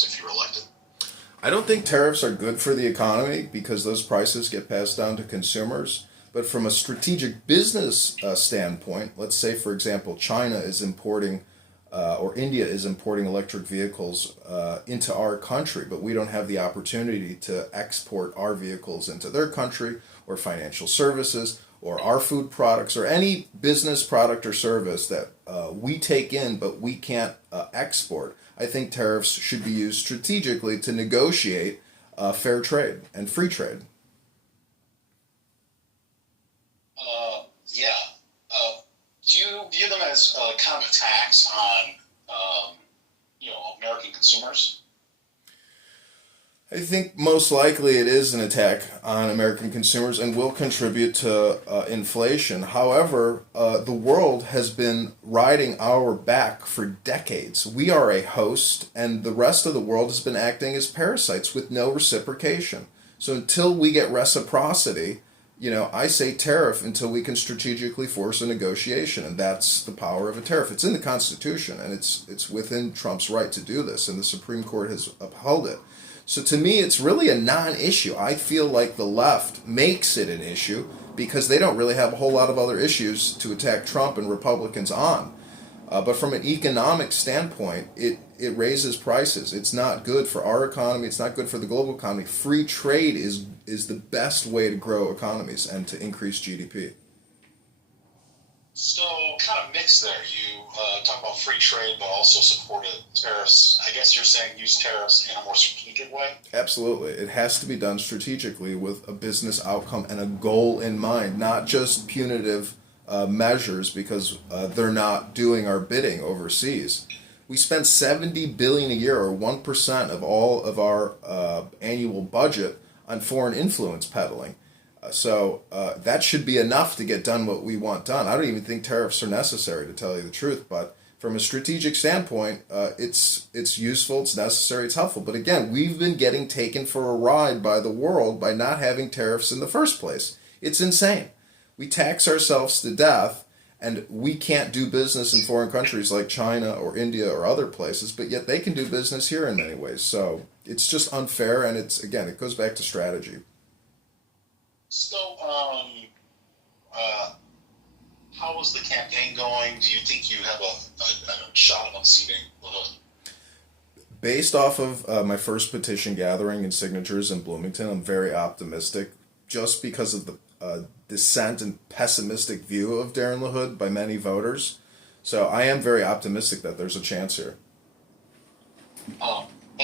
votes if you were elected? I don't think tariffs are good for the economy because those prices get passed down to consumers. But from a strategic business standpoint, let's say, for example, China is importing or India is importing electric vehicles into our country, but we don't have the opportunity to export our vehicles into their country or financial services or our food products or any business product or service that we take in but we can't export. I think tariffs should be used strategically to negotiate fair trade and free trade. Yeah. Do you view them as kind of a tax on, American consumers? I think most likely it is an attack on American consumers and will contribute to inflation. However, the world has been riding our back for decades. We are a host, and the rest of the world has been acting as parasites with no reciprocation. So until we get reciprocity, I say tariff until we can strategically force a negotiation, and that's the power of a tariff. It's in the Constitution, and it's within Trump's right to do this, and the Supreme Court has upheld it. So to me, it's really a non-issue. I feel like the left makes it an issue because they don't really have a whole lot of other issues to attack Trump and Republicans on. But from an economic standpoint, it raises prices. It's not good for our economy. It's not good for the global economy. Free trade is the best way to grow economies and to increase GDP. So, kind of mixed there. You talk about free trade, but also supported tariffs. I guess you're saying use tariffs in a more strategic way? Absolutely. It has to be done strategically with a business outcome and a goal in mind, not just punitive measures because they're not doing our bidding overseas. We spend $70 billion a year, or 1% of all of our annual budget, on foreign influence peddling. So that should be enough to get done what we want done. I don't even think tariffs are necessary, to tell you the truth. But from a strategic standpoint, it's useful, it's necessary, it's helpful. But again, we've been getting taken for a ride by the world by not having tariffs in the first place. It's insane. We tax ourselves to death, and we can't do business in foreign countries like China or India or other places, but yet they can do business here in many ways. So it's just unfair, and it goes back to strategy. So, how is the campaign going? Do you think you have a shot of unseating LaHood? Based off of my first petition gathering and signatures in Bloomington, I'm very optimistic, just because of the dissent and pessimistic view of Darren LaHood by many voters. So I am very optimistic that there's a chance here.